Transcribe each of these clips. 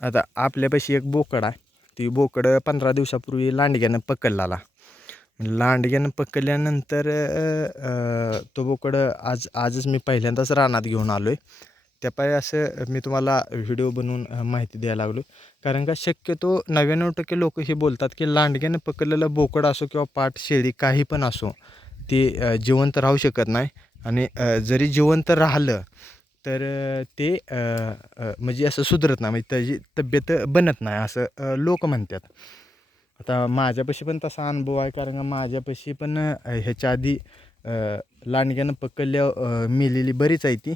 आता आपल्यापाशी एक बोकड आहे. ती बोकड पंधरा दिवसापूर्वी लांडग्यानं पकडला. म्हणजे लांडग्यानं पकडल्यानंतर तो बोकड आज आजच मी पहिल्यांदाच रानात घेऊन आलो आहे त्यापायी असं मी तुम्हाला व्हिडिओ बनवून माहिती द्यायला लागलो कारण का शक्यतो नव्याण्णव टक्के लोक हे बोलतात की लांडग्यानं पकडलेलं बोकड असो किंवा पाट शेळी काही पण असो ते जिवंत राहू शकत नाही. आणि जरी जिवंत राहिलं तर ते म्हणजे असं सुधरत नाही म्हणजे त्याची तब्येत बनत नाही असं लोक म्हणतात. आता माझ्यापाशी पण तसा अनुभव आहे कारण का माझ्यापाशी पण ह्याच्या आधी लांडग्यानं पकडल्या मेलेली बरीच आहे ती.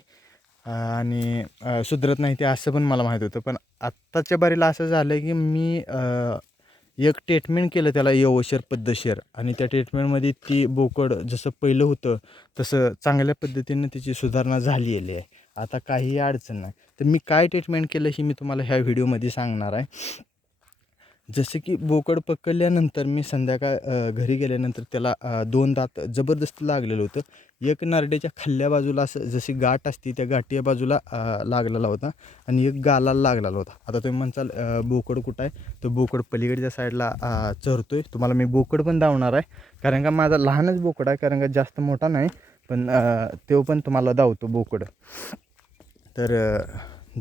आणि सुधरत नाही ते असं पण मला माहीत होतं. पण आत्ताच्या बारीला असं झालं की मी एक ट्रीटमेंट केलं त्याला व्यवस्थित पद्धतशीर आणि त्या ट्रीटमेंटमध्ये ती बोकड जसं पहिलं होतं तसं चांगल्या पद्धतीनं तिची सुधारणा झालेली आहे. आता काहीही अडचण नाही. तर मी काय ट्रीटमेंट केलं हे मी तुम्हाला ह्या व्हिडिओमध्ये सांगणार आहे. जसं की बोकड पकडल्यानंतर मी संध्याकाळ घरी गेल्यानंतर त्याला दोन दात जबरदस्त लागलेलं होतं. एक नरड्याच्या खाल्ल्या बाजूला असं जशी गाठ असते त्या गाठी बाजूला लागलेला होता आणि एक गालाला लागलेला होता. आता तुम्ही म्हणसाल बोकड कुठं आहे? तो बोकड पलीकडच्या साईडला चरतो आहे तुम्हाला मी बोकड पण दावणार आहे. कारण का माझा लहानच बोकड आहे. कारण का जास्त मोठा नाही. पण तो पण तुम्हाला दावतो बोकड. तर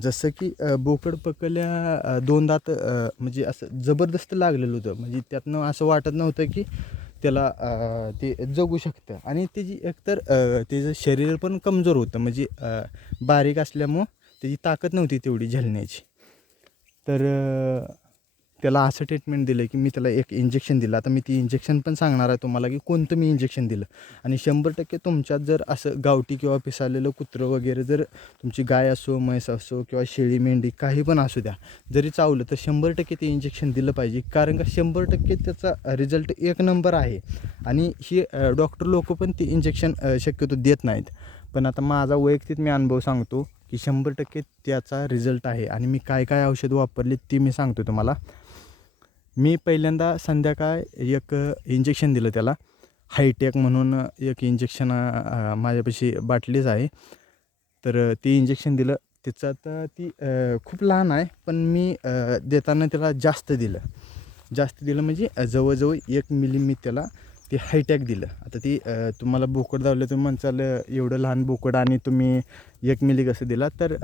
जसं की बोकड पकडल्या दोन दात म्हणजे असं जबरदस्त लागलेलं होतं. म्हणजे त्यातनं असं वाटत नव्हतं की त्याला ते जगू शकतं. आणि त्याची एकतर त्याचं शरीर पण कमजोर होतं. म्हणजे बारीक असल्यामुळं त्याची ताकद नव्हती तेवढी झेलण्याची. तर त्याला असं ट्रीटमेंट दिलं की मी त्याला एक इंजेक्शन दिलं. आता मी ती इंजेक्शन पण सांगणार आहे तुम्हाला की कोणतं मी इंजेक्शन दिलं. आणि शंभर टक्के तुमच्यात जर असं गावठी किंवा पिसाळलेलं कुत्रं वगैरे जर तुमची गाय असो म्हैस असो किंवा शेळी मेंढी काही पण असू द्या जरी चावलं तर शंभर टक्के ते इंजेक्शन दिलं पाहिजे. कारण का शंभर टक्के त्याचा रिझल्ट एक नंबर आहे. आणि ही डॉक्टर लोक पण ते इंजेक्शन शक्यतो देत नाहीत. पण आता माझा वैयक्तिक मी अनुभव सांगतो की शंभर टक्के त्याचा रिझल्ट आहे. आणि मी काय काय औषध वापरली ती मी सांगतो तुम्हाला. मी पहिल्यांदा संध्याकाळ एक इंजेक्शन दिलं त्याला. हायटेक म्हणून एक इंजेक्शन माझ्यापाशी बाटलीच आहे. तर ती इंजेक्शन दिलं. त्याच्यात ती खूप लहान आहे पण मी देताना त्याला जास्त दिलं. जास्त दिलं म्हणजे जवळजवळ एक मिली मी त्याला ते हायटॅक दिलं. आता ती तुम्हाला बोकड दावलं तुम्ही म्हणचाल एवढं लहान बोकड आणि तुम्ही एक मिली कसं दिला? तर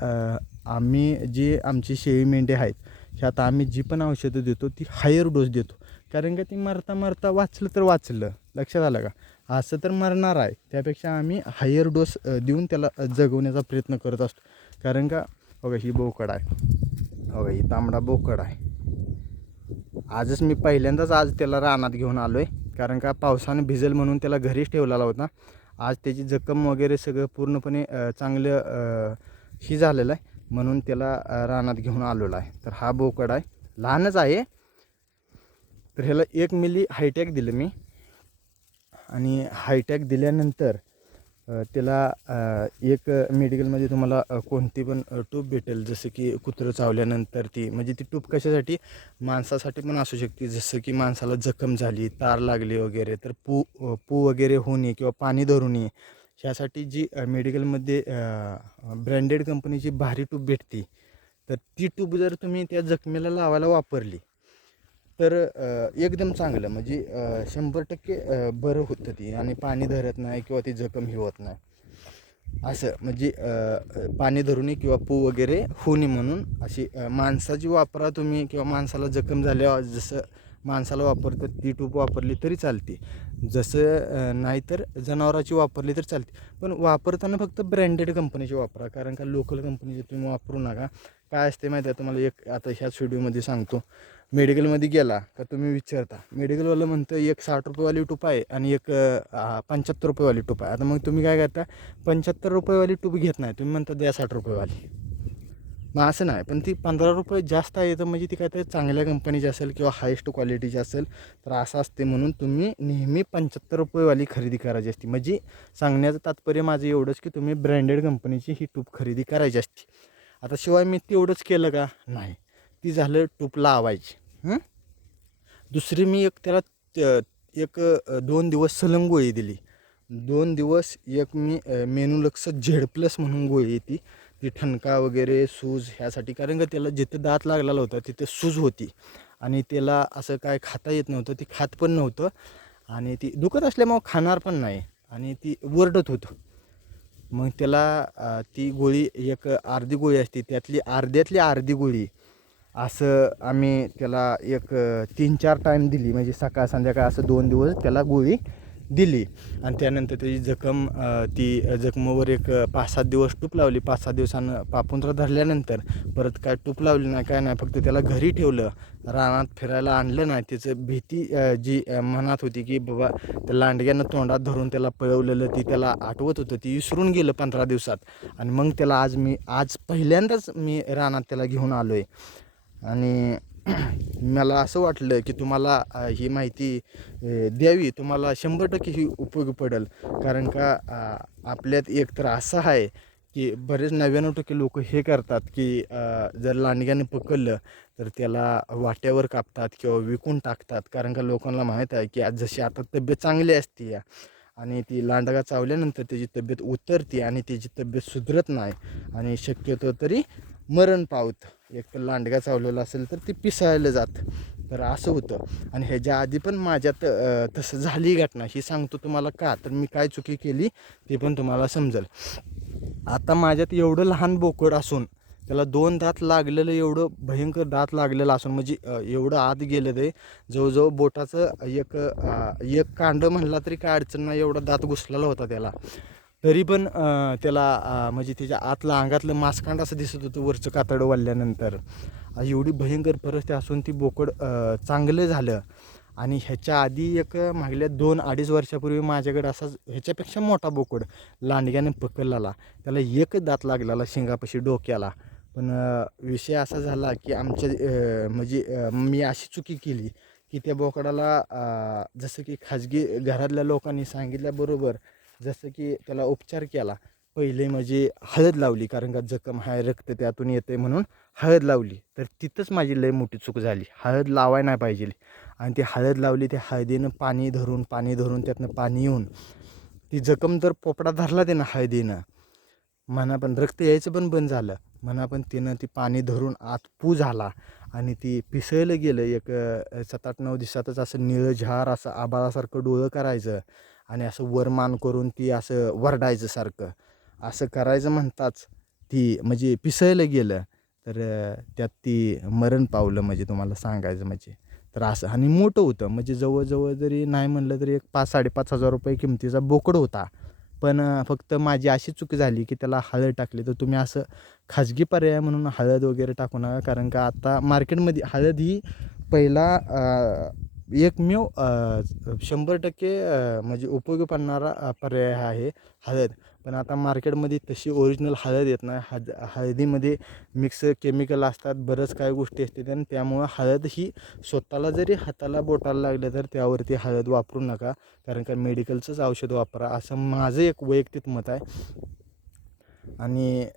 आम्ही जी आमची शेळी मेंढे आहेत ह्यात आम्ही जी पण औषधं देतो ती हायर डोस देतो. कारण का ती मरता मरता वाचलं तर वाचलं. लक्षात आलं का? असं तर मरणार आहे. त्यापेक्षा आम्ही हायर डोस देऊन त्याला जगवण्याचा प्रयत्न करत असतो. कारण का? बघा ही बोकड आहे. बघा ही तांबडा बोकड आहे. आजच मी पहिल्यांदाच आज त्याला रानात घेऊन आलो आहे कारण का? पावसानं भिजल म्हणून त्याला घरीच ठेवलेला होता. आज त्याची जखम वगैरे सगळं पूर्णपणे चांगलं ही झालेलं आहे. म्हणून त्याला रानात घेऊन आलेलो आहे. तर हा बोकड आहे. लहानच आहे. तर ह्याला एक मिली हायटॅक दिलं मी. आणि हायटॅक दिल्यानंतर त्याला एक मेडिकलमध्ये तुम्हाला कोणती पण टूप भेटेल. जसं की कुत्रं चावल्यानंतर ती. म्हणजे ती टूप कशासाठी? माणसासाठी पण असू शकते. जसं की माणसाला जखम झाली तार लागली वगैरे तर पू पू वगैरे होणे किंवा पाणी धरू नये. ह्यासाठी जी मेडिकलमध्ये ब्रँडेड कंपनीची भारी टूब भेटते तर ती टूब जर तुम्ही त्या जखमेला लावायला वापरली तर एकदम चांगलं. म्हणजे शंभर टक्के बरं होतं ती आणि पाणी धरत नाही किंवा ती जखम ही होत नाही. असं म्हणजे पाणी धरू नये किंवा पू वगैरे होऊ नये म्हणून अशी माणसाची वापरा तुम्ही किंवा माणसाला जखम झाल्यावर जसं माणसाला वापरतात ती टूप वापरली तरी चालते. जसं नाहीतर जनावराची वापरली तर चालते. पण वापरताना फक्त ब्रँडेड कंपनीची वापरा. कारण का लोकल कंपनीची तुम्ही वापरू नका. काय असते माहिती आहे तुम्हाला? एक आता ह्याच व्हिडिओमध्ये सांगतो. मेडिकलमध्ये गेला का तुम्ही विचारता. मेडिकलवालं म्हणतं एक साठ रुपयेवाली टूप आहे आणि एक पंच्याहत्तर रुपयेवाली टूप आहे. आता मग तुम्ही काय करता? पंच्याहत्तर रुपयेवाली टूप घेत नाही. तुम्ही म्हणता द्या साठ रुपयेवाली. मग असं नाही पण ती पंधरा रुपये जास्त आहे तर म्हणजे ती काहीतरी चांगल्या कंपनीची असेल किंवा हायेस्ट क्वालिटीची असेल तर असं असते म्हणून तुम्ही नेहमी पंच्याहत्तर रुपयेवाली खरेदी करायची असते. म्हणजे सांगण्याचं तात्पर्य माझं एवढंच की तुम्ही ब्रँडेड कंपनीची ही टूप खरेदी करायची असते. आता शिवाय मी तेवढंच केलं का? नाही. ती झालं टूप लावायची. दुसरी मी एक त्याला त- एक दोन दिवस सलंग गोळी दिली. दोन दिवस एक मी मेनू लक्ष झेड प्लस म्हणून गोळी ती. ती ठणका वगैरे सूज ह्यासाठी. कारण का त्याला जिथं दात लागलेला होता तिथे सूज होती. आणि त्याला असं काय खाता येत नव्हतं ती खात पण नव्हतं. आणि ती दुखत असल्यामुळं खाणार पण नाही. आणि ती वरडत होतं. मग त्याला ती गोळी एक अर्धी गोळी असते त्यातली अर्ध्यातली अर्धी गोळी असं आम्ही त्याला एक तीन चार टाईम दिली. म्हणजे सकाळ संध्याकाळ असं दोन दिवस त्याला गोळी दिली. आणि त्यानंतर त्याची जखम ती जखमेवर एक पाच सात दिवस टूप लावली. पाच सात दिवसानं पापुंत्र धरल्यानंतर परत काय टूप लावली नाही काय नाही फक्त त्याला घरी ठेवलं. रानात फिरायला आणलं नाही. त्याचं भीती जी मनात होती की बाबा त्या लांडग्यानं तोंडात धरून त्याला पळवलेलं ती त्याला आठवत होतं. ती विसरून गेलं पंधरा दिवसात. आणि मग त्याला आज मी आज पहिल्यांदाच मी रानात त्याला घेऊन आलो आहे आणि मला असं वाटलं की तुम्हाला ही माहिती द्यावी. तुम्हाला शंभर टक्के ही उपयोगी पडेल. कारण का आपल्यात एक तर असं आहे की बरेच नव्याण्णव टक्के लोक हे करतात की जर लांडग्याने पकडलं तर त्याला वाट्यावर कापतात किंवा विकून टाकतात. कारण का लोकांना माहीत आहे की आज जशी आता तब्येत चांगली असते या आणि ती लांडगा चावल्यानंतर त्याची तब्येत उतरते आणि त्याची तब्येत सुधरत नाही आणि शक्यतो तरी मरण पावतं. एक तर लांडगा चावलेला असेल तर ती पिसायला जात. तर असं होतं. आणि ह्याच्या आधी पण माझ्यात तसं झाली घटना. ही सांगतो तुम्हाला का? तर मी काय चुकी केली ते पण तुम्हाला समजेल. आता माझ्यात एवढं लहान बोकड असून त्याला दोन दात लागलेलं एवढं भयंकर दात लागलेलं असून म्हणजे एवढं आत गेलं ते जवळजवळ बोटाचं एक एक कांड म्हणला तरी काय अडचण नाही एवढा दात घुसलेला होता त्याला. तरी पण त्याला म्हणजे त्याच्या आतला अंगातलं मासकांड असं दिसत होतं वरचं कातडं वाढल्यानंतर एवढी भयंकर परिस्थिती असून ती बोकड चांगलं झालं. आणि ह्याच्या आधी एक मागल्या दोन अडीच वर्षापूर्वी माझ्याकडे असाच ह्याच्यापेक्षा मोठा बोकड लांडग्याने पकडलाला. त्याला एकच दात लागलेला शिंगापाशी डोक्याला. पण विषय असा झाला की आमच्या म्हणजे मी अशी चुकी केली की त्या बोकडाला जसं की खाजगी घरातल्या लोकांनी सांगितल्याबरोबर जसं की त्याला उपचार केला पहिले म्हणजे हळद लावली कारण का जखम हा रक्त त्यातून येते म्हणून हळद लावली. तर तिथंच माझी लय मोठी चूक झाली. हळद लावाय नाही पाहिजे. आणि ती हळद लावली ते हळदीनं पाणी धरून पाणी धरून त्यातनं पाणी येऊन ती जखम तर पोपडा धरला त्यानं हळदीनं म्हणा पण रक्त यायचं पण बंद झालं. म्हणा पण तिनं ती पाणी धरून आत पू झाला आणि ती पिसळलं गेलं. एक सात आठ नऊ दिवसातच असं निळं झार असं आबाळासारखं डोळं करायचं. आणि असं वरमान करून ती असं वरडायचं सारखं. असं करायचं म्हणताच ती म्हणजे पिसळलं गेलं. तर त्यात ती मरण पावलं म्हणजे तुम्हाला सांगायचं म्हणजे. तर असं आणि मोठं होतं. म्हणजे जवळजवळ जरी नाही म्हणलं तरी एक पाच साडेपाच हजार रुपये किमतीचा बोकड होता. पण फक्त माझी अशी चूक झाली की त्याला हळद टाकली. तर तुम्ही असं खाजगी पर्याय म्हणून हळद वगैरे टाकू नका. कारण का आता मार्केटमध्ये हळद ही पहिला एकमेव शंभर टक्के म्हणजे उपयोगी पडणारा पर्याय आहे हळद. पण आता मार्केटमध्ये तशी ओरिजिनल हळद येत नाही. हद हळदीमध्ये मिक्स केमिकल असतात बरंच काही गोष्टी असतात आणि त्यामुळं हळद ही स्वतःला जरी हाताला बोटाला लागलं तर त्यावरती हळद वापरू नका. कारण का मेडिकलचंच औषध वापरा. असं माझं एक वैयक्तिक मत आहे. आणि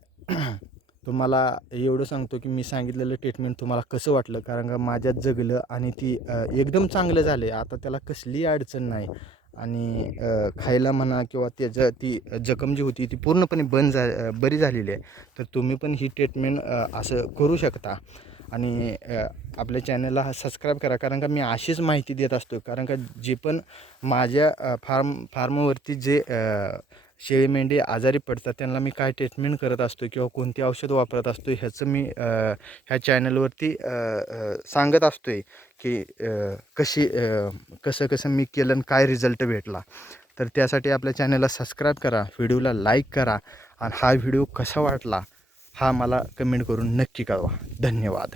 तुम्हाला एवढं सांगतो की मी सांगितलेलं ट्रीटमेंट तुम्हाला कसं वाटलं? कारण का माझ्यात जगलं आणि ती एकदम चांगलं झाले आता त्याला कसलीही अडचण नाही. आणि खायला म्हणा किंवा त्याचं ती जखम जी होती ती पूर्णपणे बंद झा बरी झालेली आहे. तर तुम्ही पण ही ट्रीटमेंट असं करू शकता. आणि आपल्या चॅनलला सबस्क्राईब करा. कारण का मी अशीच माहिती देत असतो. कारण का जे पण माझ्या फार्म फार्मवरती जे शेळी मेंढी आजारी पडतात त्यांना मी काय ट्रीटमेंट करत असतो किंवा कोणती औषध वापरत असतो ह्याचं मी ह्या चॅनलवरती सांगत असतो आहे की कशी कसं कसं मी केलं आणि काय रिझल्ट भेटला. तर त्यासाठी आपल्या चॅनलला सबस्क्राईब करा व्हिडिओला लाईक करा आणि हा व्हिडिओ कसा वाटला हा मला कमेंट करून नक्की कळवा. धन्यवाद.